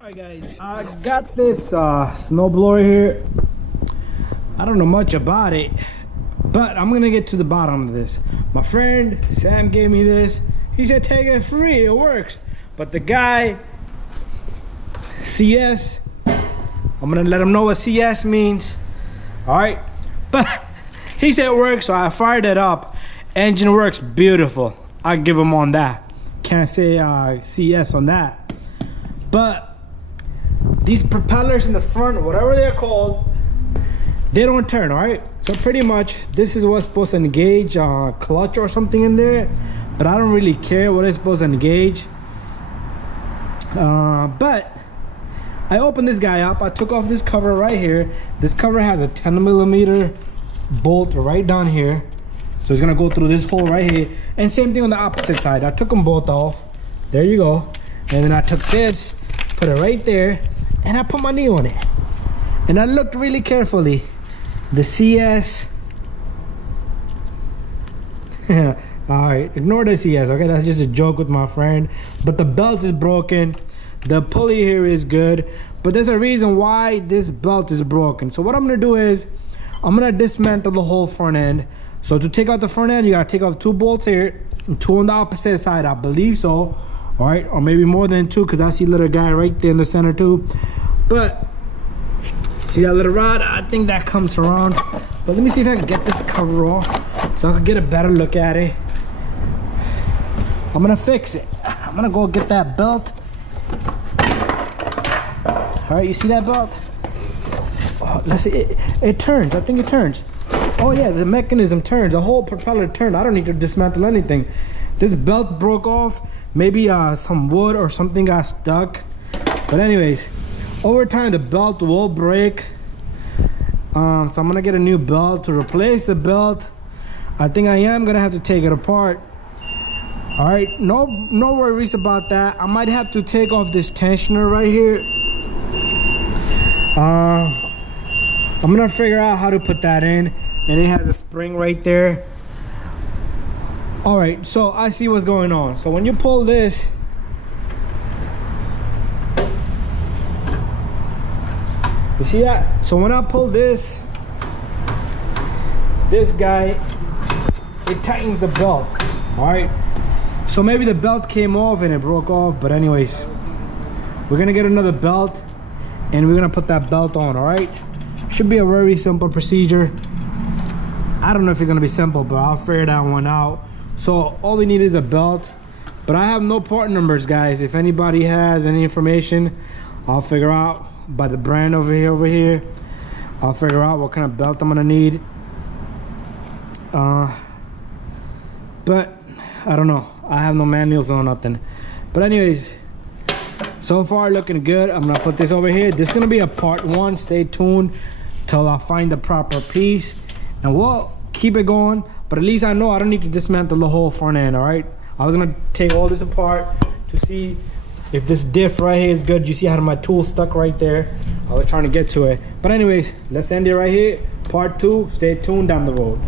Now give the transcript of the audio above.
Alright guys, I got this snowblower here. I don't know much about it, but I'm gonna get to the bottom of this. My friend Sam gave me this. He said take it free, it works. But the guy, CS, I'm gonna let him know what CS means. Alright, but he said it works, so I fired it up. Engine works beautiful. I give him on that. Can't say CS on that. But these propellers in the front, whatever they're called, they don't turn. All right, so pretty much this is what's supposed to engage clutch or something in there, but I don't really care what it's supposed to engage. But I opened this guy up. I took off this cover right here. This cover has a 10mm bolt right down here, so it's gonna go through this hole right here, and same thing on the opposite side. I took them both off. There you go. And then I took this, put it right there, and I put my knee on it. And I looked really carefully. The CS. Alright, ignore the CS, okay? That's just a joke with my friend. But the belt is broken. The pulley here is good. But there's a reason why this belt is broken. So what I'm gonna do is, I'm gonna dismantle the whole front end. So to take out the front end, you gotta take out 2 bolts here, and 2 on the opposite side, I believe so. All right, or maybe more than 2, because I see a little guy right there in the center too. But see that little rod? I think that comes around. But let me see if I can get this cover off so I can get a better look at it. I'm gonna fix it. I'm gonna go get that belt. All right, you see that belt? Oh, let's see, it turns. I think it turns. Oh yeah, the mechanism turns. The whole propeller turned. I don't need to dismantle anything. This belt broke off. Maybe some wood or something got stuck. But anyways, over time the belt will break. So I'm gonna get a new belt to replace the belt. I think I am gonna have to take it apart. All right, no worries about that. I might have to take off this tensioner right here. I'm gonna figure out how to put that in, and it has a spring right there. All right, so I see what's going on. So when you pull this, you see that? So when I pull this guy, it tightens the belt. All right, so maybe the belt came off and it broke off, but anyways, we're gonna get another belt and we're gonna put that belt on. All right, should be a very simple procedure. I don't know if it's gonna be simple, but I'll figure that one out. So all we need is a belt, but I have no part numbers, guys. If anybody has any information, I'll figure out by the brand over here. I'll figure out what kind of belt I'm gonna need. But I don't know. I have no manuals or nothing. But anyways, so far looking good. I'm gonna put this over here. This is gonna be a part 1. Stay tuned till I find the proper piece, and we'll keep it going. But at least I know I don't need to dismantle the whole front end. All right, I was gonna take all this apart to see if this diff right here is good. You see how my tool stuck right there. I was trying to get to it. But anyways, let's end it right here. Part 2. Stay tuned down the road.